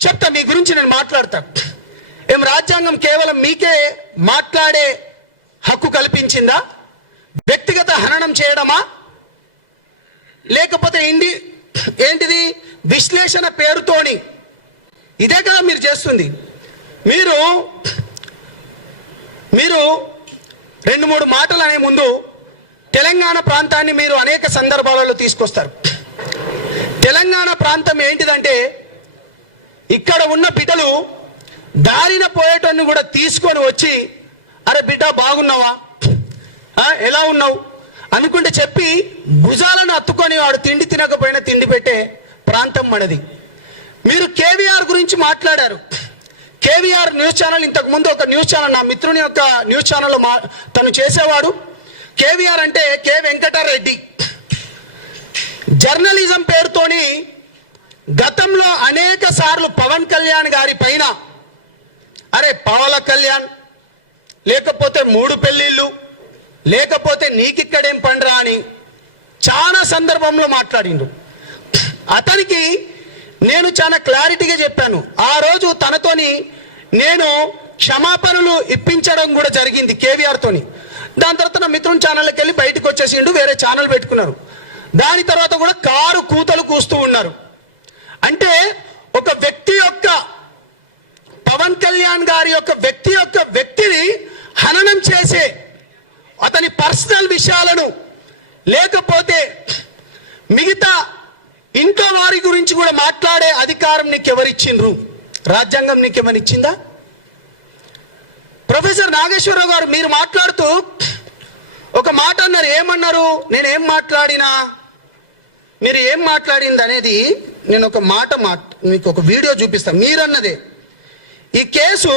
చెప్తా, మీ గురించి నేను మాట్లాడతా. ఏం రాజ్యాంగం కేవలం మీకే మాట్లాడే హక్కు కల్పించిందా? వ్యక్తిగత హననం చేయడమా, లేకపోతే ఏంటిది విశ్లేషణ పేరుతోని? ఇదే కదా మీరు చేస్తుంది. మీరు 2-3 మాటలు అనే ముందు తెలంగాణ ప్రాంతాన్ని మీరు అనేక సందర్భాలలో తీసుకొస్తారు. తెలంగాణ ప్రాంతం ఏంటిదంటే, ఇక్కడ ఉన్న బిడ్డలు దారిన పోయేటోన్ని కూడా తీసుకొని వచ్చి, అరే బిడ్డ బాగున్నావా, ఎలా ఉన్నావు అనుకుంటే చెప్పి భుజాలను అత్తుకొని వాడు తిండి తినకపోయినా తిండి పెట్టే ప్రాంతం మనది. మీరు కేవీఆర్ గురించి మాట్లాడారు. కేవీఆర్ న్యూస్ ఛానల్, ఇంతకు ముందు ఒక న్యూస్ ఛానల్, నా మిత్రుని యొక్క న్యూస్ ఛానల్లో తను చేసేవాడు. కేవీఆర్ అంటే కె వెంకటరెడ్డి. జర్నలిజం పేరుతోని గతంలో అనేక సార్లు పవన్ కళ్యాణ్ గారి పైన, అరే పవన్ కళ్యాణ్ లేకపోతే 3 పెళ్లిళ్ళు లేకపోతే నీకిక్కడేం పండ్రా అని చాలా సందర్భంలో మాట్లాడిండు. అతనికి నేను చాలా క్లారిటీగా చెప్పాను. ఆ రోజు తనతోని నేను క్షమాపణలు ఇప్పించడం కూడా జరిగింది కేవీఆర్ తోని. దాని తర్వాత నా మిత్రుని ఛానల్కి వెళ్ళి బయటకు వచ్చేసిండు, వేరే ఛానల్ పెట్టుకున్నారు. దాని తర్వాత కూడా కారు కూతలు కూస్తూ ఉన్నారు. అంటే ఒక వ్యక్తి యొక్క, పవన్ కళ్యాణ్ గారి యొక్క వ్యక్తిని హననం చేసే, అతని పర్సనల్ విషయాలను లేకపోతే మిగతా ఇంట్లో వారి గురించి కూడా మాట్లాడే అధికారం నీకు ఎవరిచ్చిండ్రు? రాజ్యాంగం నీకేమని ఇచ్చిందా? ప్రొఫెసర్ నాగేశ్వరరావు గారు మీరు మాట్లాడుతూ ఒక మాట అన్నారు. ఏమన్నారు? నేనేం మాట్లాడినా, మీరు ఏం మాట్లాడింది అనేది నేను ఒక మాట మీకు ఒక వీడియో చూపిస్తాను. మీరన్నదే, ఈ కేసు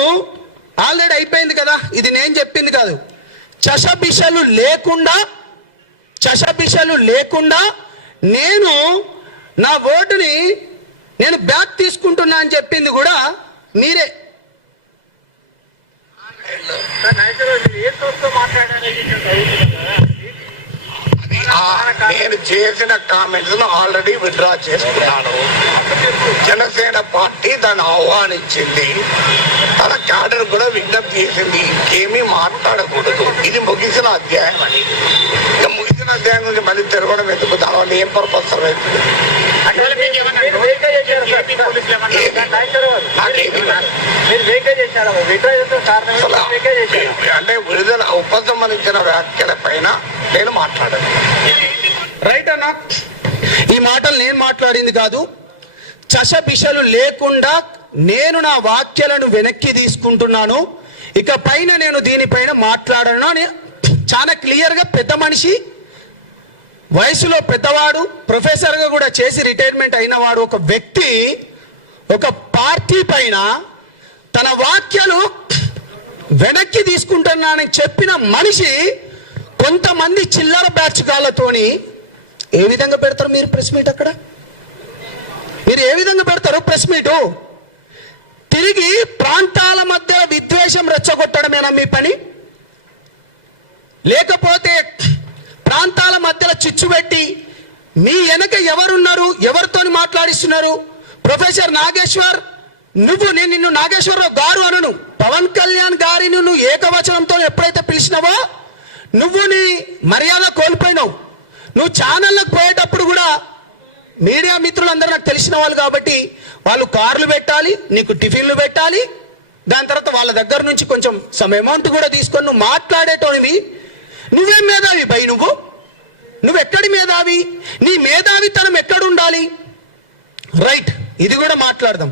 ఆల్రెడీ అయిపోయింది కదా, ఇది నేను చెప్పింది కాదు. చషబిషలు లేకుండా నేను నా ఓటుని నేను బ్యాక్ తీసుకుంటున్నా అని చెప్పింది కూడా మీరే. నేను చేసిన కామెంట్స్ ఆల్రెడీ విత్డ్రా చేసుకున్నాను. జనసేన పార్టీ దాన్ని ఆహ్వానించింది, తన క్యాడర్ కూడా విజ్ఞప్తి చేసింది ఇంకేమీ మాట్లాడకూడదు, ఇది ముగిసిన అధ్యాయం అని. ఇక ముగిసిన అధ్యాయం నుంచి మళ్ళీ తిరగడం ఎందుకు? దానివల్ల ఏం పర్పస్ అవుతుంది? అంటే విడుదల ఉపసంహరించిన వ్యాఖ్యల పైన నేను మాట్లాడాను. రైట్ అన్నా, ఈ మాటలు నేను మాట్లాడింది కాదు. చషబిషలు లేకుండా నేను నా వాక్యాలను వెనక్కి తీసుకుంటున్నాను, ఇక పైన నేను దీనిపైన మాట్లాడను అని చాలా క్లియర్గా పెద్ద మనిషి, వయసులో పెద్దవాడు, ప్రొఫెసర్గా కూడా చేసి రిటైర్మెంట్ అయిన వాడు, ఒక వ్యక్తి ఒక పార్టీ పైన తన వాక్యాలు వెనక్కి తీసుకుంటున్నానని చెప్పిన మనిషి కొంతమంది చిల్లర బ్యాచ్ గాళ్ళతోని ఏ విధంగా పెడతారు మీరు ప్రెస్ మీట్? అక్కడ మీరు ఏ విధంగా పెడతారు ప్రెస్ మీటు? తిరిగి ప్రాంతాల మధ్య విద్వేషం రెచ్చగొట్టడమేనా మీ పని? లేకపోతే ప్రాంతాల మధ్యలో చిచ్చు పెట్టి మీ వెనక ఎవరున్నారు, ఎవరితోని మాట్లాడిస్తున్నారు? ప్రొఫెసర్ నాగేశ్వర్, నేను నిన్ను నాగేశ్వరరావు గారు అనను, పవన్ కళ్యాణ్ గారిని నువ్వు ఏకవచనంతో ఎప్పుడైతే పిలిచినావో నువ్వు నీ మర్యాద కోల్పోయినావు. నువ్వు ఛానళ్ళకు పోయేటప్పుడు కూడా మీడియా మిత్రులందరూ నాకు తెలిసిన వాళ్ళు కాబట్టి వాళ్ళు కార్లు పెట్టాలి, నీకు టిఫిన్లు పెట్టాలి, దాని తర్వాత వాళ్ళ దగ్గర నుంచి కొంచెం సమ్ అమౌంట్ కూడా తీసుకొని నువ్వు మాట్లాడేటోనివి. నువ్వేం మేధావి బై? నువ్వెక్కడి మేధావి? నీ మేధావితనం ఎక్కడుండాలి? రైట్, ఇది కూడా మాట్లాడదాం.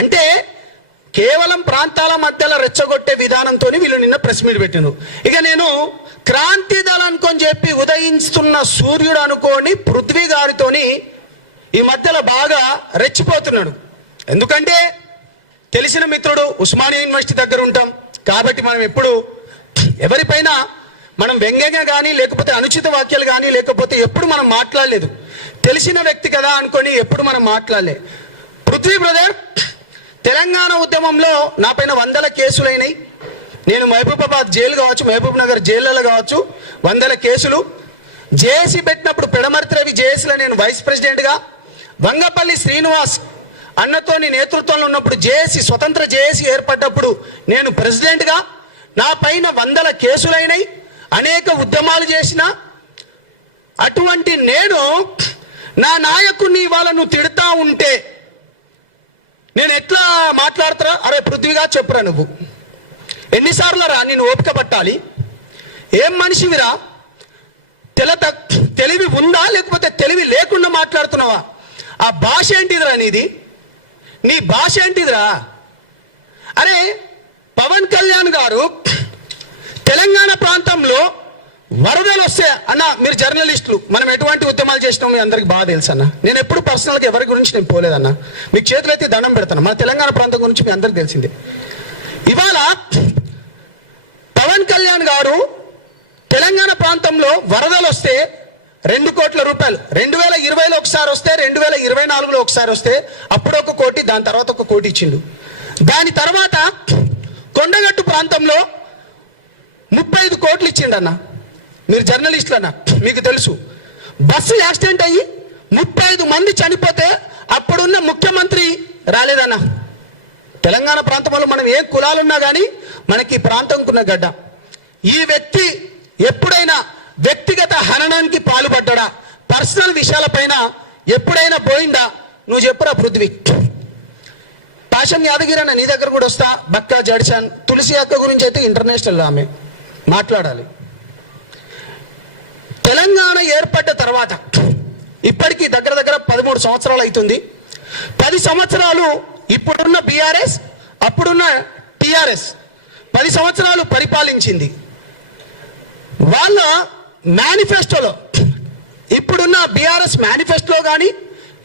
అంటే కేవలం ప్రాంతాల మధ్యలో రెచ్చగొట్టే విధానంతో వీళ్ళు నిన్న ప్రెస్ మీట్ పెట్టినారు. ఇక నేను క్రాంతి దళం అనుకొని చెప్పి ఉదయిస్తున్న సూర్యుడు అనుకోని పృథ్వీ గారితోని ఈ మధ్యలో బాగా రెచ్చిపోతున్నాడు. ఎందుకంటే తెలిసిన మిత్రుడు, ఉస్మానియా యూనివర్సిటీ దగ్గర ఉంటాం కాబట్టి మనం ఎప్పుడు ఎవరిపైన మనం వ్యంగ్యంగా కానీ లేకపోతే అనుచిత వాక్యాలు కానీ లేకపోతే ఎప్పుడు మనం మాట్లాడలేదు. తెలిసిన వ్యక్తి కదా అనుకొని ఎప్పుడు మనం మాట్లాడలే. పృథ్వీ బ్రదర్, తెలంగాణ ఉద్యమంలో నా పైన 100 కేసులైనాయి. నేను మహబూబాబాద్ జైలు కావచ్చు, మహబూబ్ నగర్ జైళ్ళలో కావచ్చు 100 కేసులు. జేఏసీ పెట్టినప్పుడు పెడమర్తి రవి జేఏసీలో నేను వైస్ ప్రెసిడెంట్గా, వంగపల్లి శ్రీనివాస్ అన్నతోని నేతృత్వంలో ఉన్నప్పుడు జేఏసీ స్వతంత్ర జేఏసీ ఏర్పడ్డప్పుడు నేను ప్రెసిడెంట్గా నా పైన వందల కేసులైనాయి, అనేక ఉద్యమాలు చేసిన అటువంటి నేను నా నాయకుడిని ఇవాళ నువ్వు తిడతా ఉంటే నేను ఎట్లా మాట్లాడతారా? అరే పృథ్వీగా చెప్పురా, నువ్వు ఎన్నిసార్లు రా నేను ఓపిక పట్టాలి? ఏం మనిషివిరా? తెలివి ఉందా లేకపోతే తెలివి లేకుండా మాట్లాడుతున్నావా? ఆ భాష ఏంటిదిరా నీది? నీ భాష ఏంటిదిరా? అరే పవన్ కళ్యాణ్ గారు తెలంగాణ ప్రాంతంలో వరదలు వస్తే అన్న, మీరు జర్నలిస్టులు, మనం ఎటువంటి ఉద్యమాలు చేసినాం మీ అందరికి బాగా తెలుసు అన్న. నేను ఎప్పుడు పర్సనల్గా ఎవరి గురించి నేను పోలేదన్న, మీకు చేతులు ఎత్తి దండం పెడతాను. మన తెలంగాణ ప్రాంతం గురించి మీ అందరికి తెలిసిందే. ఇవాళ పవన్ కళ్యాణ్ గారు తెలంగాణ ప్రాంతంలో వరదలు వస్తే 2 కోట్ల రూపాయలు 2020లో ఒకసారి వస్తే, 2024లో ఒకసారి వస్తే, అప్పుడు 1 కోటి, దాని తర్వాత 1 కోటి ఇచ్చిండు. దాని తర్వాత కొండగట్టు ప్రాంతంలో 35 కోట్లు ఇచ్చిండన్న. మీరు జర్నలిస్టులు అన్న, మీకు తెలుసు. బస్సు యాక్సిడెంట్ అయ్యి 35 మంది చనిపోతే అప్పుడున్న ముఖ్యమంత్రి రాలేదన్న. తెలంగాణ ప్రాంతంలో మనం ఏ కులాలున్నా కానీ మనకి ఈ ప్రాంతంకున్న గడ్డ. ఈ వ్యక్తి ఎప్పుడైనా వ్యక్తిగత హననానికి పాల్పడ్డా? పర్సనల్ విషయాలపైన ఎప్పుడైనా పోయిందా? నువ్వు చెప్పురా పృథ్వీ. పాషం యాదగిరి అన్న, నీ దగ్గర కూడా వస్తా. బక్కా జడ్సాన్, తులసి అక్క గురించి అయితే ఇంటర్నేషనల్ ఆమె మాట్లాడాలి. తెలంగాణ ఏర్పడ్డ తర్వాత ఇప్పటికీ దగ్గర 13 సంవత్సరాలు అవుతుంది. 10 సంవత్సరాలు ఇప్పుడున్న బీఆర్ఎస్, అప్పుడున్న టిఆర్ఎస్ 10 సంవత్సరాలు పరిపాలించింది. వాళ్ళ మేనిఫెస్టోలో, ఇప్పుడున్న బీఆర్ఎస్ మేనిఫెస్టోలో కానీ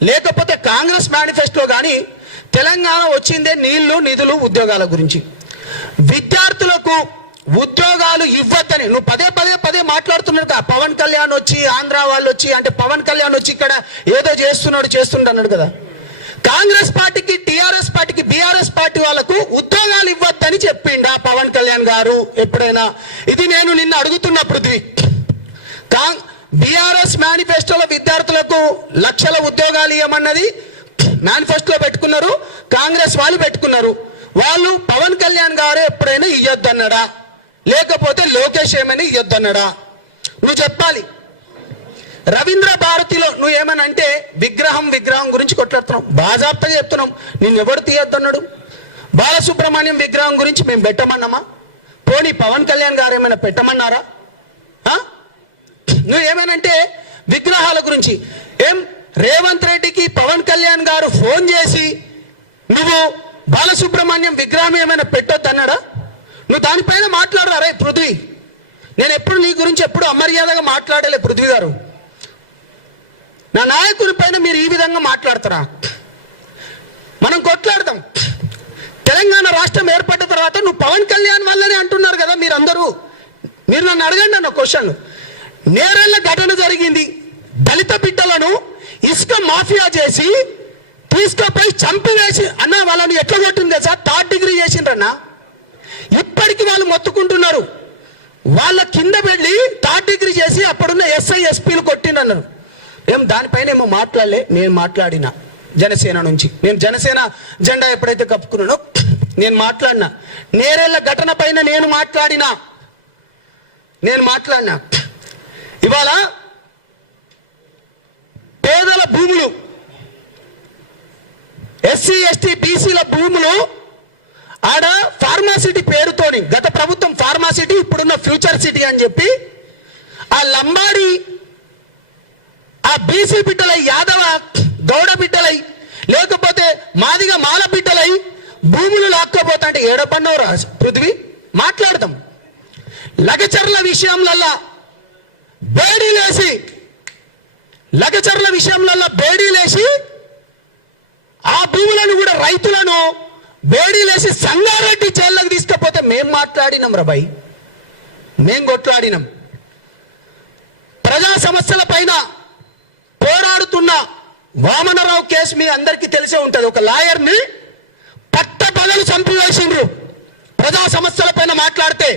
లేకపోతే కాంగ్రెస్ మేనిఫెస్టోలో కానీ తెలంగాణ వచ్చిందే నీళ్లు, నిధులు, ఉద్యోగాల గురించి. విద్యార్థులకు ఉద్యోగాలు ఇవ్వద్దని నువ్వు పదే మాట్లాడుతున్నాడు. పవన్ కళ్యాణ్ వచ్చి, ఆంధ్ర వాళ్ళు వచ్చి, అంటే పవన్ కళ్యాణ్ వచ్చి ఇక్కడ ఏదో చేస్తున్నాడు అన్నాడు కదా. కాంగ్రెస్ పార్టీకి, టిఆర్ఎస్ పార్టీకి, బీఆర్ఎస్ పార్టీ వాళ్ళకు ఉద్యోగాలు ఇవ్వద్దని చెప్పిండా పవన్ కళ్యాణ్ గారు ఎప్పుడైనా? ఇది నేను నిన్ను అడుగుతున్న పృథ్వీ. బీఆర్ఎస్ మేనిఫెస్టోలో విద్యార్థులకు లక్షల ఉద్యోగాలు ఇవ్వమన్నది మేనిఫెస్టోలో పెట్టుకున్నారు, కాంగ్రెస్ వాళ్ళు పెట్టుకున్నారు. వాళ్ళు పవన్ కళ్యాణ్ గారు ఎప్పుడైనా ఇవ్వద్దన్నాడా లేకపోతే లోకేష్ ఏమైనా ఇవ్వద్దన్నాడా? నువ్వు చెప్పాలి. రవీంద్ర భారతిలో నువ్వు ఏమనంటే విగ్రహం గురించి కొట్లాడుతున్నావు, బాజాప్తగా చెప్తున్నావు. నిన్ను ఎవడు తీయొద్దన్నాడు? బాలసుబ్రహ్మణ్యం విగ్రహం గురించి మేము పెట్టమన్నామా? పోనీ పవన్ కళ్యాణ్ గారు ఏమైనా పెట్టమన్నారా? నువ్వు ఏమేనంటే విగ్రహాల గురించి ఏం రేవంత్ రెడ్డికి పవన్ కళ్యాణ్ గారు ఫోన్ చేసి నువ్వు బాలసుబ్రహ్మణ్యం విగ్రహం ఏమైనా పెట్టొద్దన్నాడా? నువ్వు దానిపైన మాట్లాడరా? రే పృథ్వీ, నేను ఎప్పుడు నీ గురించి ఎప్పుడు అమర్యాదగా మాట్లాడలే పృథ్వీ గారు. నా నాయకుని పైన మీరు ఈ విధంగా మాట్లాడతారా? మనం కొట్లాడదాం. తెలంగాణ రాష్ట్రం ఏర్పడ్డ తర్వాత నువ్వు పవన్ కళ్యాణ్ వల్లనే అంటున్నారు కదా మీరందరూ. మీరు నన్ను అడగండి అన్న క్వశ్చన్. నేరెళ్ళ ఘటన జరిగింది. దళిత బిడ్డలను ఇసుక మాఫియా చేసి తీసుకుపోయి చంపివేసి అన్న వాళ్ళని ఎట్లా కొట్టింది సార్? 3rd degree చేసిండ్రన్నా. ఇప్పటికి వాళ్ళు మొత్తుకుంటున్నారు. వాళ్ళ కింద వెళ్ళి 3rd డిగ్రీ చేసి అప్పుడున్న ఎస్ఐ ఎస్పీలు కొట్టిండన్నారు. ఏం దానిపైన ఏమో మాట్లాడలే. నేను మాట్లాడినా జనసేన నుంచి. నేను జనసేన జెండా ఎప్పుడైతే కప్పుకున్నానో నేను మాట్లాడినా. నేరేళ్ల ఘటన పైన నేను మాట్లాడినా. ఇవాళ పేదల భూములు, ఎస్సీ ఎస్టీ బీసీల భూములు ఆడ ఫార్మాసిటీ పేరుతోని, గత ప్రభుత్వం ఫార్మాసిటీ, ఇప్పుడున్న ఫ్యూచర్ సిటీ అని చెప్పి ఆ లంబాడి, ఆ బీసీ బిడ్డలై, యాదవ గౌడ బిడ్డలై, లేకపోతే మాదిగా మాల బిడ్డలై భూములు లాక్కోపోతా అంటే ఏడపన్నవరా పృథ్వీ? మాట్లాడదాం. లగచర్ల విషయంలో బేడీలేసి ఆ భూములను కూడా రైతులను బేడీలేసి సంగారెడ్డి జైల్లోకి తీసుకపోతే మేం మాట్లాడినాం రా భయ్, మేం కొట్లాడినాం. ప్రజా సమస్యల పైన పోరాడుతున్న వామనరావు కేసు మీ అందరికీ తెలిసే ఉంటది. ఒక లాయర్ని పట్టపగలు చంపివేసిండ్రు ప్రజా సమస్యల పైన మాట్లాడితే.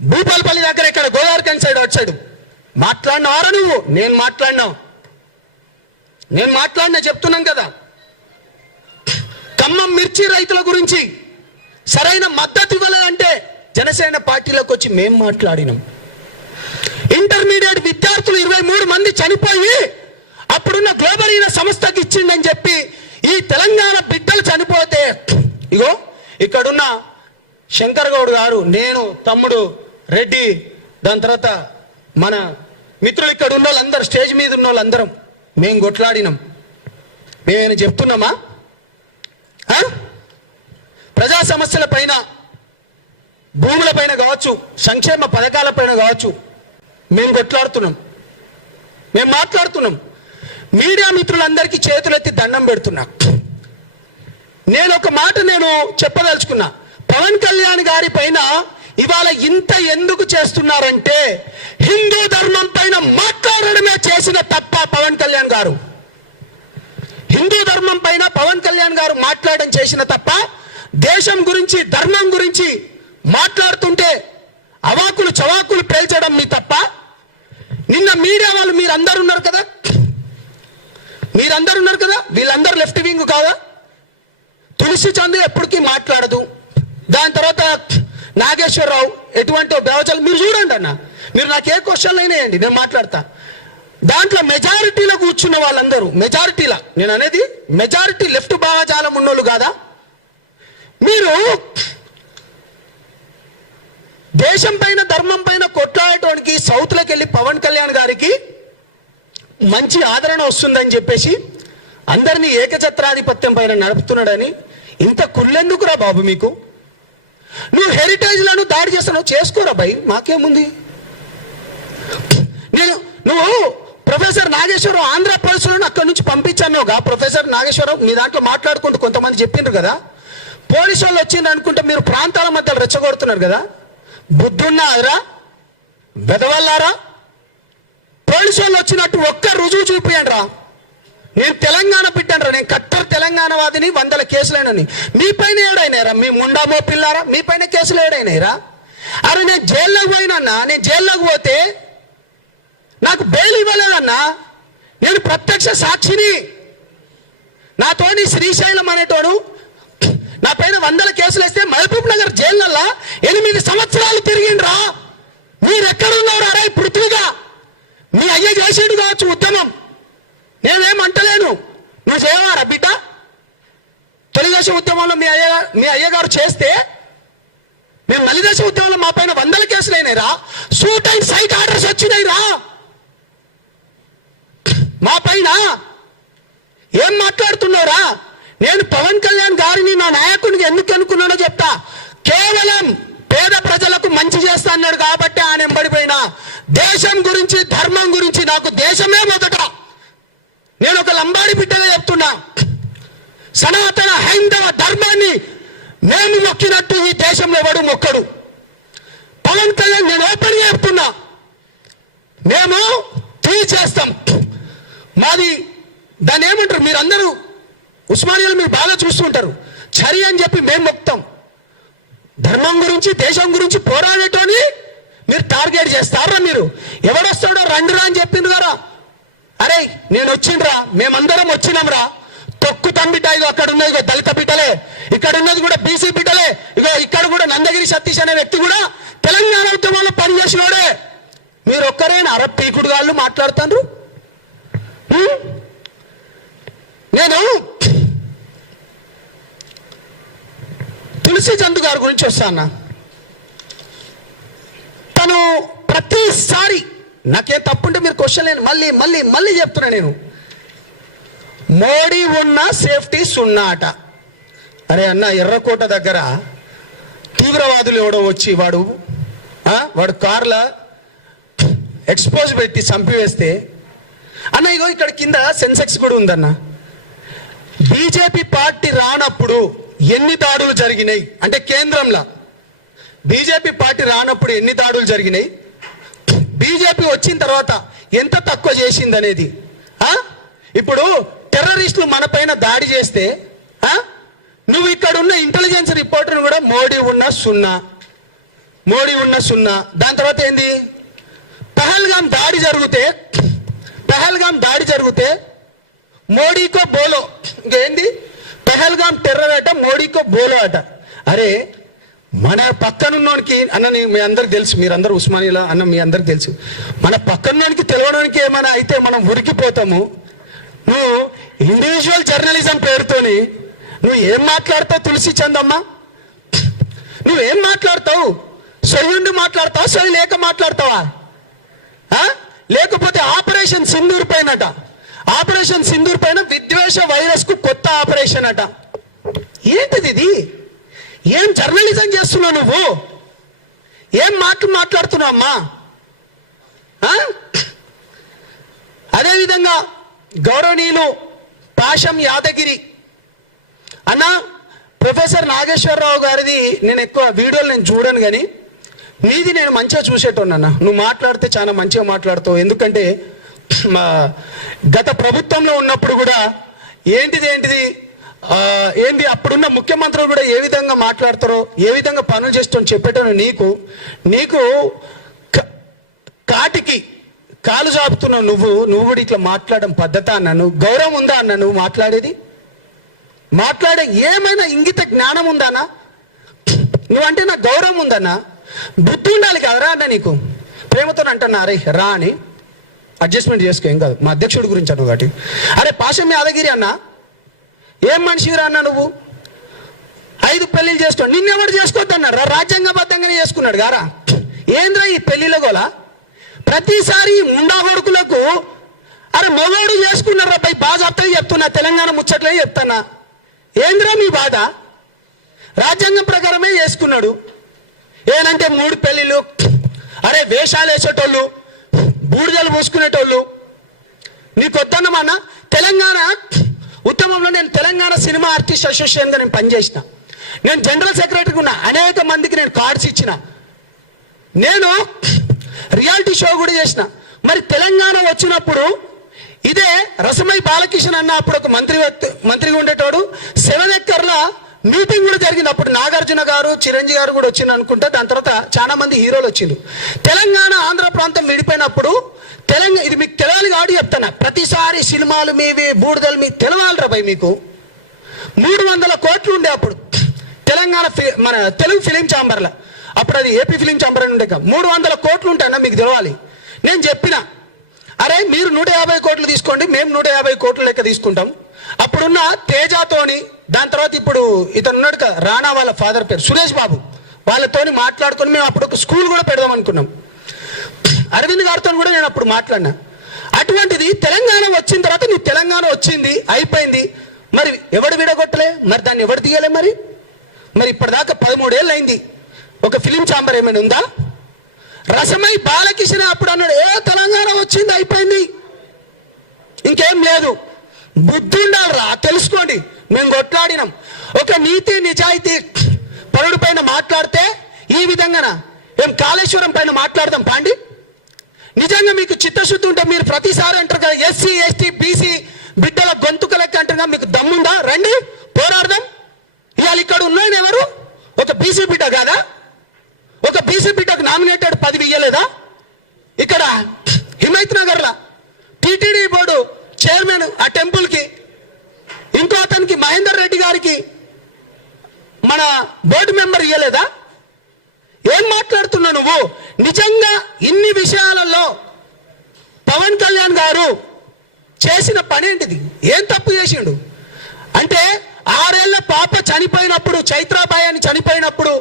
భూపాలపల్లి దగ్గర ఇక్కడ గోదావరి సైడ్ వచ్చాడు. మాట్లాడినావారా నువ్వు? నేను మాట్లాడినా. నేను మాట్లాడినా చెప్తున్నాను కదా. ఖమ్మం మిర్చి రైతుల గురించి సరైన మద్దతు ఇవ్వాలంటే జనసేన పార్టీలోకి వచ్చి మేము మాట్లాడినాం. ఇంటర్మీడియట్ విద్యార్థులు 23 మంది చనిపోయి అప్పుడున్న గ్లోబల్ సంస్థకి ఇచ్చిందని చెప్పి ఈ తెలంగాణ బిడ్డలు చనిపోతే ఇగో ఇక్కడున్న శంకర్ గౌడ్ గారు, నేను, తమ్ముడు రెడ్డి, దాని తర్వాత మన మిత్రులు ఇక్కడ ఉన్న వాళ్ళందరూ, స్టేజ్ మీద ఉన్న వాళ్ళందరం మేము కొట్లాడినాం. మేమేమైనా చెప్తున్నామా? ప్రజా సమస్యల పైన, భూముల పైన కావచ్చు, సంక్షేమ పథకాల పైన కావచ్చు మేము కొట్లాడుతున్నాం, మేము మాట్లాడుతున్నాం. మీడియా మిత్రులందరికీ చేతులెత్తి దండం పెడుతున్నా. నేను ఒక మాట చెప్పదలుచుకున్నా. పవన్ కళ్యాణ్ గారి పైన ఇవాళ ఇంత ఎందుకు చేస్తున్నారంటే హిందూ ధర్మం పైన మాట్లాడడమే చేసిన తప్ప పవన్ కళ్యాణ్ గారు. హిందూ ధర్మం పైన పవన్ కళ్యాణ్ గారు మాట్లాడడం చేసిన తప్ప దేశం గురించి, ధర్మం గురించి మాట్లాడుతుంటే అవాకులు చవాకులు పేల్చడం మీ తప్ప. నిన్న మీడియా వాళ్ళు మీరందరూ ఉన్నారు కదా, వీళ్ళందరూ లెఫ్ట్ వింగ్ కాదా? తులసి చంద్ ఎప్పటికీ మాట్లాడదు. దాని తర్వాత నాగేశ్వరరావు ఎటువంటి బేవచాలు మీరు చూడండి అన్న, మీరు నాకు ఏ క్వశ్చన్లు అయినా వేయండి, నేను మాట్లాడతా. దాంట్లో మెజారిటీలో కూర్చున్న వాళ్ళందరూ, మెజారిటీలా నేను అనేది మెజారిటీ లెఫ్ట్ భావజాలం ఉన్నోళ్ళు కాదా? మీరు దేశం పైన, ధర్మం పైన కొట్లాడటానికి సౌత్లోకి వెళ్ళి పవన్ కళ్యాణ్ గారికి మంచి ఆదరణ వస్తుందని చెప్పేసి అందరినీ ఏకఛత్రాధిపత్యం పైన నడుపుతున్నాడని ఇంత కుళ్ళెందుకురా బాబు మీకు? నువ్వు హెరిటేజ్లను దాడి చేస్తున్నావు, చేసుకోరా భయ్, మాకేముంది? నువ్వు ప్రొఫెసర్ నాగేశ్వరరావు ఆంధ్రప్రదేశ్లో అక్కడి నుంచి పంపించానుగా. ప్రొఫెసర్ నాగేశ్వరరావు మీ దాంట్లో మాట్లాడుకుంటూ కొంతమంది చెప్పిండ్రు కదా, పోలీసు వాళ్ళు వచ్చింది అనుకుంటే మీరు ప్రాంతాల మధ్య రెచ్చగొడుతున్నారు కదా. బుద్ధున్నారా బెదవల్లారా? పోలీసు వాళ్ళు వచ్చినట్టు ఒక్క రుజువు చూపియండి రా. నేను తెలంగాణ బిడ్డనరా, నేను కట్టర్ తెలంగాణవాదిని, 100 కేసులైనని. మీ పైన ఏడైనారా? మీ ముండామో పిల్లారా, మీ పైన కేసులు ఏడైనాయిరా? అరే నేను జైల్లోకి పోయినన్నా, నేను జైల్లోకి పోతే నాకు బెయిల్ ఇవ్వలేదన్నా, నేను ప్రత్యక్ష సాక్షిని. నాతోని శ్రీశైలం అనేటోడు నా పైన 100 కేసులు వేస్తే మహబూబ్ నగర్ జైళ్ళల్లో 8 సంవత్సరాలు తిరిగిండ్రా. మీరెక్కడున్నారా? అరే పృథ్వీగా మీ అయ్య చేసేడు కావచ్చు ఉద్యమం, నేనేమంటలేను. నువ్వు చేయవారా బిడ్డ? తెలుగుదేశం ఉద్యమంలో మీ అయ్యగారు చేస్తే మేము మలిదేశం ఉద్యమంలో మా పైన 100 కేసులు అయినాయిరా. షూట్ అండ్ సైట్ ఆర్డర్స్ వచ్చినాయిరా మా పైన. ఏం మాట్లాడుతున్నావురా? నేను పవన్ కళ్యాణ్ గారిని నా నాయకుడిని ఎందుకు అనుకున్నానో చెప్తా. కేవలం పేద ప్రజలకు మంచి చేస్తా అన్నాడు కాబట్టి ఆయన ఎంబడిపోయినా. దేశం గురించి, ధర్మం గురించి నాకు దేశమే మొదట. నేను ఒక లంబాడి బిడ్డగా చెప్తున్నా, సనాతన హైందవ ధర్మాన్ని మేము మొక్కినట్టు ఈ దేశంలో ఎవడు మొక్కడు. పవన్ కళ్యాణ్ నేను ఓపెన్ చెప్తున్నా, మేము చేస్తాం. మాది దాన్ని ఏమంటారు మీరందరూ ఉస్మానియాలో మీరు బాగా చూస్తుంటారు, చరి అని చెప్పి మేము మొక్తాం. ధర్మం గురించి, దేశం గురించి పోరాడేటోని మీరు టార్గెట్ చేస్తారా? మీరు ఎవడొస్తాడో రండిరా అని చెప్పిండ్రు కదా. అరే నేను వచ్చిండ్రా, మేమందరం వచ్చినాంరా. తొక్కు తంబిడ్డ, ఇగో అక్కడ ఉన్నది ఇగో దళిత బిడ్డలే, ఇక్కడ ఉన్నది కూడా బీసీ బిడ్డలే, ఇగో ఇక్కడ కూడా నందగిరి సతీష్ అనే వ్యక్తి కూడా తెలంగాణ ఉద్యమంలో పనిచేసినోడే. మీరు ఒక్కరేనా అర పీకుడు గాళ్ళు మాట్లాడుతాండ్రు? నేను తులసి చంద్ గారి గురించి వస్తాను. తను ప్రతిసారి నాకేం తప్పుంటే మీరు క్వశ్చన్ లేని మళ్ళీ మళ్ళీ మళ్ళీ చెప్తున్నా. నేను మోడీ ఉన్న సేఫ్టీ సున్నా అట. అరే అన్న, ఎర్రకోట దగ్గర తీవ్రవాదులు ఎవడో వచ్చి వాడు కార్ల ఎక్స్పోజ్ పెట్టి చంపివేస్తే అన్న ఇగో ఇక్కడ కింద సెన్సెక్స్ కూడా ఉందన్న. బీజేపీ పార్టీ రానప్పుడు ఎన్ని దాడులు జరిగినాయి అంటే కేంద్రంలో బీజేపీ పార్టీ రానప్పుడు ఎన్ని దాడులు జరిగినాయి, బీజేపీ వచ్చిన తర్వాత ఎంత తక్కువ చేసింది అనేది. ఇప్పుడు టెర్రరిస్టులు మన పైన దాడి చేస్తే నువ్వు ఇక్కడ ఉన్న ఇంటెలిజెన్స్ రిపోర్టర్ని కూడా మోడీ ఉన్న సున్నా. దాని తర్వాత ఏంది, పహల్గాం దాడి జరిగితే మోడీకో బోలో, ఇంకేంది పెహల్గాం టెర్రర్ అట, మోడీకో బోలో అట. అరే మన పక్కనున్నోనికి అన్న, మీ అందరికి తెలుసు, మీరందరూ ఉస్మానియాలో అన్న, మీ అందరికి తెలుసు, మన పక్కనున్నోనికి తెలియడానికి ఏమైనా అయితే మనం ఉరికిపోతాము. నువ్వు ఇండివిజువల్ జర్నలిజం పేరుతోని నువ్వు ఏం మాట్లాడతావు తులసి చందమ్మ? నువ్వేం మాట్లాడతావు? సొయ్యుండి మాట్లాడతావా, సొయ్యి లేక మాట్లాడతావా? లేకపోతే ఆపరేషన్ సింధూర్ పైనట, ఆపరేషన్ సింధూర్ పైన విద్వేష వైరస్ కు కొత్త ఆపరేషన్ అట. ఏంటిది ఇది? ఏం జర్నలిజం చేస్తున్నావు నువ్వు? ఏం మాట్లాడుతున్నావు అమ్మా? అదేవిధంగా గౌరవనీయులు పాషం యాదగిరి అన్న, ప్రొఫెసర్ నాగేశ్వరరావు గారిది నేను ఎక్కువ వీడియోలు నేను చూడను, కానీ నీది నేను మంచిగా చూసేటోన్నా. నువ్వు మాట్లాడితే చాలా మంచిగా మాట్లాడుతావు. ఎందుకంటే గత ప్రభుత్వంలో ఉన్నప్పుడు కూడా ఏంది అప్పుడున్న ముఖ్యమంత్రులు కూడా ఏ విధంగా మాట్లాడతారో, ఏ విధంగా పనులు చేస్తారో చెప్పేటో నీకు కాటికి కాలు చాపుతున్నావు. నువ్వు కూడా ఇట్లా మాట్లాడడం పద్ధత అన్నాను? గౌరవం ఉందా అన్న? నువ్వు మాట్లాడే ఏమైనా ఇంగిత జ్ఞానం ఉందానా? నువ్వంటే నాకు గౌరవం ఉందన్నా, బుద్ధి ఉండాలి కదరా అన్న నీకు. ప్రేమతో అంటున్నా, అరే రా అని అడ్జస్ట్మెంట్ చేసుకో, ఏం కాదు. మా అధ్యక్షుడి గురించి అన్న ఒకటి. అరే పాషం యాదగిరి అన్న, ఏం మనిషిరా అన్న నువ్వు? 5 పెళ్లిళ్ళు చేసుకో. నిన్నెవరు చేసుకోవద్దన్నారు? రాజ్యాంగబద్ధంగానే చేసుకున్నాడు గారా. ఏంద్రా ఈ పెళ్లిళ్ళ గోల? ప్రతిసారి ముండా కొడుకులకు అరే మొగోడు చేసుకున్నారా పై బాజాప్తగా చెప్తున్నా, తెలంగాణ ముచ్చట్లే చెప్తానా. ఏంద్రా మీ బాధ? రాజ్యాంగం ప్రకారమే చేసుకున్నాడు. ఏనంటే 3 పెళ్లిళ్ళు. అరే వేషాలు వేసేటోళ్ళు, బూడిదలు పూసుకునేటోళ్ళు నీకు వద్దన్నమన్నా. తెలంగాణ ఉద్యమంలో నేను తెలంగాణ సినిమా ఆర్టిస్ట్ అసోసియేషన్గా నేను పనిచేసిన. నేను జనరల్ సెక్రటరీగా ఉన్నా. అనేక మందికి నేను కార్డ్స్ ఇచ్చిన. నేను రియాలిటీ షో కూడా చేసిన. మరి తెలంగాణ వచ్చినప్పుడు ఇదే రసమై బాలకిషన్ అన్న అప్పుడు ఒక మంత్రిగా ఉండేటోడు 7 ఎకర్ల మీటింగ్ కూడా జరిగింది. అప్పుడు నాగార్జున గారు, చిరంజీవి గారు కూడా వచ్చింది అనుకుంటా. దాని తర్వాత చాలా మంది హీరోలు వచ్చిండ్రు. తెలంగాణ ఆంధ్ర ప్రాంతం విడిపోయినప్పుడు ఇది మీకు తెలవాలి కాబట్టి చెప్తాను. ప్రతిసారి సినిమాలు మీవి, బూడిదలు మీకు తెలవాలరా భయ్. మీకు 300 కోట్లు ఉండే అప్పుడు తెలంగాణ మన తెలుగు ఫిలిం ఛాంబర్లో. అప్పుడు అది ఏపీ ఫిలిం ఛాంబర్ అని ఉండే. 300 కోట్లు ఉంటాయన్నా, మీకు తెలవాలి. నేను చెప్పిన, అరే మీరు 150 కోట్లు తీసుకోండి, మేము 150 కోట్ల లెక్క తీసుకుంటాం. అప్పుడున్న తేజాతోని, దాని తర్వాత ఇప్పుడు ఇతను ఉన్నాడు కదా రాణా వాళ్ళ ఫాదర్ పేరు సురేష్ బాబు, వాళ్ళతోని మాట్లాడుకొని మేము అప్పుడు ఒక స్కూల్ కూడా పెడదాం అనుకున్నాం. అరవింద్ గారితో కూడా నేను అప్పుడు మాట్లాడినా. అటువంటిది తెలంగాణ వచ్చిన తర్వాత నీ తెలంగాణ వచ్చింది, అయిపోయింది. మరి ఎవడు విడగొట్టలే? మరి దాన్ని ఎవడు తీయలే? మరి ఇప్పటిదాకా 13 ఏళ్ళు అయింది. ఒక ఫిలిం ఛాంబర్ ఏమైనా ఉందా? రసమై బాలకిషన్ అప్పుడు అన్నాడు, తెలంగాణ వచ్చింది, అయిపోయింది, ఇంకేం లేదు. బుద్ధి ఉండాలిరా, తెలుసుకోండి. మేము కొట్లాడినాం. ఒక నీతి నిజాయితీ పరుడు పైన మాట్లాడితే ఈ విధంగానా? ఏం కాళేశ్వరం పైన మాట్లాడదాం పాండి? నిజంగా మీకు చిత్తశుద్ధి ఉంటే మీరు ప్రతిసారి అంటారు కదా ఎస్సీ ఎస్టీ బీసీ బిడ్డల గొంతుక లెక్క అంటారు. మీకు దమ్ముందా? రండి పోరాడదాం. ఇవాళ ఇక్కడ ఉన్నాయని ఎవరు? ఒక బీసీ బిడ్డ కాదా? ఒక బీసీ బిడ్డకు నామినేటెడ్ పదవి ఇయ్యలేదా? ఇక్కడ హిమైత్ నగర్లా టిటిడి బోర్డు చైర్మన్ ఆ టెంపుల్కి, ఇంకో అతనికి మహేందర్ రెడ్డి గారికి మన బోర్డు మెంబర్ ఇయ్యలేదా? ఏం మాట్లాడుతున్నావు నువ్వు? నిజంగా ఇన్ని విషయాలలో పవన్ కళ్యాణ్ గారు చేసిన పని ఏంటిది? ఏం తప్పు చేసిండు అంటే 6 ఏళ్ల పాప చనిపోయినప్పుడు, చైత్రాబాయి అని చనిపోయినప్పుడు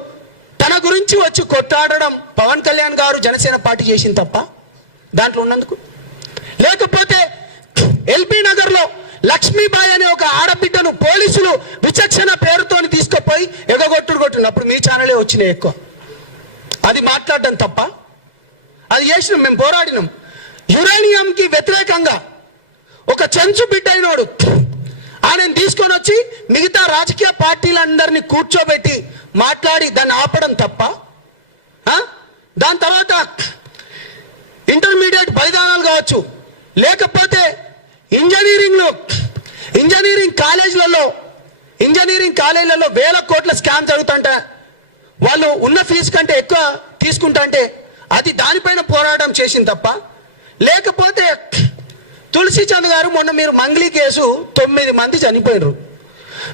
తన గురించి వచ్చి కొట్లాడడం పవన్ కళ్యాణ్ గారు జనసేన పార్టీ చేసింది తప్ప దాంట్లో ఉన్నందుకు. లేకపోతే ఎల్బీ నగర్లో లక్ష్మీబాయి అనే ఒక ఆడబిడ్డను పోలీసులు విచక్షణ పేరుతో తీసుకుపోయి కొట్టినప్పుడు మీ ఛానలే వచ్చినాయి ఎక్కువ. అది మాట్లాడడం తప్ప? అది చేసినాం, మేము పోరాడినాం. యురేనియంకి వ్యతిరేకంగా ఒక చెంచు బిడ్డ అయినోడు ఆయనను తీసుకొని వచ్చి మిగతా రాజకీయ పార్టీలందరినీ కూర్చోబెట్టి మాట్లాడి దాన్ని ఆపడం తప్ప? దాని తర్వాత ఇంటర్మీడియట్ బలిదానాలు కావచ్చు, లేకపోతే ఇంజనీరింగ్ కాలేజీలలో 1000 కోట్ల స్కామ్ జరుగుతుంటే వాళ్ళు ఉన్న ఫీజు కంటే ఎక్కువ తీసుకుంటా అంటే అది దానిపైన పోరాటం చేసింది తప్ప, లేకపోతే తులసి చంద్ గారు మొన్న మీరు మంగ్లీ కేసు 9 మంది చనిపోయినరు.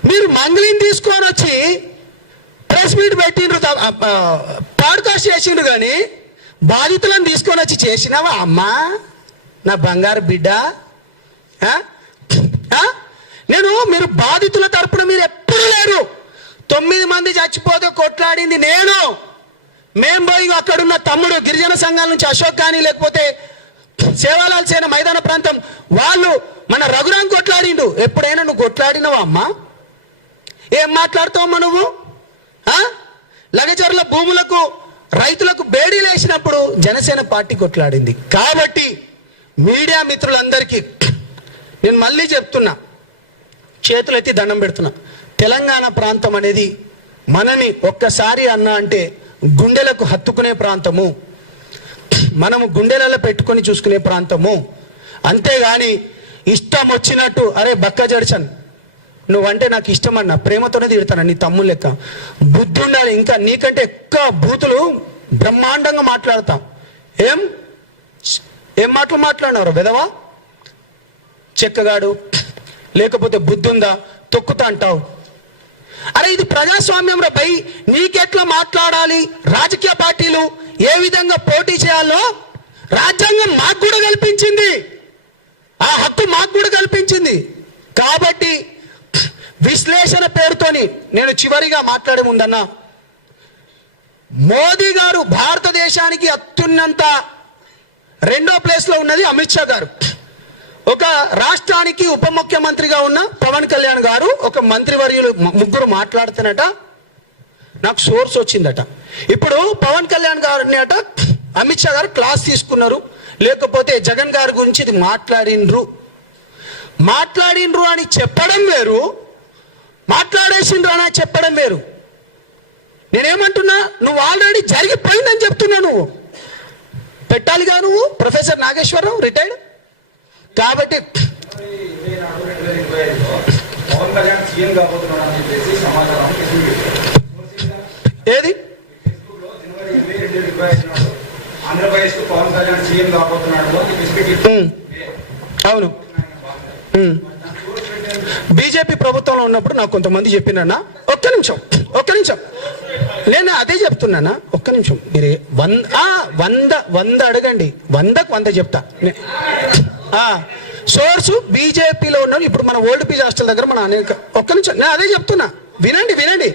మీరు మంగ్లీని తీసుకొని వచ్చి ప్రెస్ మీట్ పెట్టిండ్రు, పాడ్కాస్ట్ చేసిండ్రు, కానీ బాధితులను తీసుకొని వచ్చి చేసినావా అమ్మా నా బంగారు బిడ్డ? నేను మీరు బాధితుల తరపున మీరు ఎప్పుడు లేరు. 9 మంది చచ్చిపోతే కొట్లాడింది నేను. మేం పోయి అక్కడున్న తమ్ముడు గిరిజన సంఘాల నుంచి అశోక్ కానీ లేకపోతే సేవాలాల్ సేన మైదాన ప్రాంతం వాళ్ళు మన రఘురాం కొట్లాడిండు. ఎప్పుడైనా నువ్వు కొట్లాడినవా అమ్మా? ఏం మాట్లాడుతావమ్మా నువ్వు? లగచర్ల భూములకు రైతులకు బేడీలు వేసినప్పుడు జనసేన పార్టీ కొట్లాడింది. కాబట్టి మీడియా మిత్రులందరికీ నేను మళ్ళీ చెప్తున్నా, చేతులెత్తి దండం పెడుతున్నా, తెలంగాణ ప్రాంతం అనేది మనని ఒక్కసారి అన్నా అంటే గుండెలకు హత్తుకునే ప్రాంతము, మనము గుండెలలో పెట్టుకొని చూసుకునే ప్రాంతము. అంతేగాని ఇష్టం వచ్చినట్టు అరే బక్క జడ్చన్ నువ్వంటే నాకు ఇష్టం అన్న ప్రేమతోనే తిడతాను, నీ తమ్ముడు లెక్క. బుద్ధి ఉండాలి. ఇంకా నీకంటే ఎక్కువ బూతులు బ్రహ్మాండంగా మాట్లాడతాం. ఏం మాటలు మాట్లాడినారు వెదవా, చెక్కగాడు, లేకపోతే బుద్ధి ఉందా, తొక్కుతా అంటావు. అరే ఇది ప్రజాస్వామ్యం రా భయ్. నీకెట్లా మాట్లాడాలి, రాజకీయ పార్టీలు ఏ విధంగా పోటీ చేయాలో రాజ్యాంగం మాకు కూడా కల్పించింది, ఆ హక్కు మాకు కూడా కల్పించింది. కాబట్టి విశ్లేషణ పేరుతోని నేను చివరిగా మాట్లాడే ముందన్నా, మోదీ గారు భారతదేశానికి అత్యున్నత 2వ ప్లేస్లో ఉన్నది అమిత్ షా గారు. ఒక రాష్ట్రానికి ఉప ముఖ్యమంత్రిగా ఉన్న పవన్ కళ్యాణ్ గారు, ఒక మంత్రివర్యులు ముగ్గురు మాట్లాడుతున్నట నాకు సోర్స్ వచ్చిందట. ఇప్పుడు పవన్ కళ్యాణ్ గారిని అట అమిత్ షా గారు క్లాస్ తీసుకున్నారు, లేకపోతే జగన్ గారి గురించి ఇది మాట్లాడిండ్రు అని చెప్పడం వేరు, మాట్లాడేసిండ్రు అని చెప్పడం వేరు. నేనేమంటున్నా, నువ్వు ఆల్రెడీ జరిగిపోయిందని చెప్తున్నా. నువ్వు పెట్టాలిగా, నువ్వు ప్రొఫెసర్ నాగేశ్వరరావు రిటైర్డ్. కాబట్టి ఏది అవును, బీజేపీ ప్రభుత్వంలో ఉన్నప్పుడు నాకు కొంతమంది చెప్పినా, ఒక్క నిమిషం నేను అదే చెప్తున్నానా, ఒక్క నిమిషం. మీరు 100 అడగండి, 100కు 100 చెప్తా. సోర్సు బీజేపీలో ఉన్నాను. ఇప్పుడు మన ఓల్డ్ పీజీ హాస్టల్ దగ్గర మన అనేక, ఒక్క నిమిషం నేను అదే చెప్తున్నా, వినండి.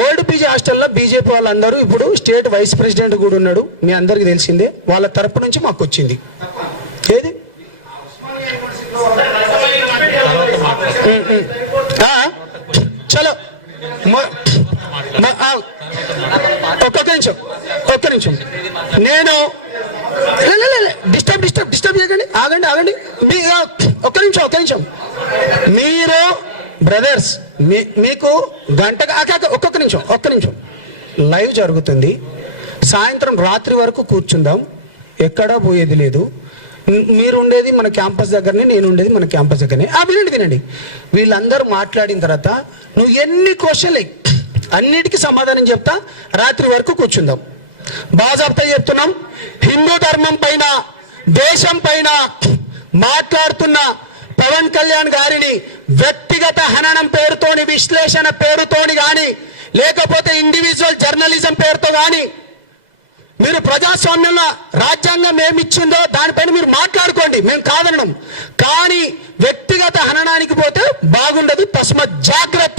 ఓల్డ్ పీజీ హాస్టల్లో బీజేపీ వాళ్ళందరూ ఇప్పుడు స్టేట్ వైస్ ప్రెసిడెంట్ కూడా ఉన్నాడు, మీ అందరికి తెలిసిందే. వాళ్ళ తరపు నుంచి మాకు వచ్చింది. ఏది చలో ఒక్క నిమిషం నేను డిస్టర్బ్ చేయకండి, ఆగండి. ఒక్క నిమిషం. మీరు బ్రదర్స్ మీకు ఒక్క నిమిషం లైవ్ జరుగుతుంది. సాయంత్రం రాత్రి వరకు కూర్చుందాం, ఎక్కడా పోయేది లేదు. మీరు ఉండేది మన క్యాంపస్ దగ్గరనే, నేను ఉండేది మన క్యాంపస్ దగ్గరనే. వినండి. వీళ్ళందరూ మాట్లాడిన తర్వాత నువ్వు ఎన్ని క్వశ్చన్లు అన్నిటికీ సమాధానం చెప్తా. రాత్రి వరకు కూర్చుందాం. బాజాబ్తా చెప్తున్నాం. హిందూ ధర్మం పైన, దేశం పైన మాట్లాడుతున్న పవన్ కళ్యాణ్ గారిని వ్యక్తిగత హననం పేరుతోని, విశ్లేషణ పేరుతోని కానీ, లేకపోతే ఇండివిజువల్ జర్నలిజం పేరుతో కానీ మీరు ప్రజాస్వామ్యంలో రాజ్యాంగం ఏమిచ్చిందో దానిపైన మీరు మాట్లాడుకోండి, మేము కాదనడం. కానీ వ్యక్తిగత హననానికి పోతే బాగుండదు. తస్మత్ జాగ్రత్త.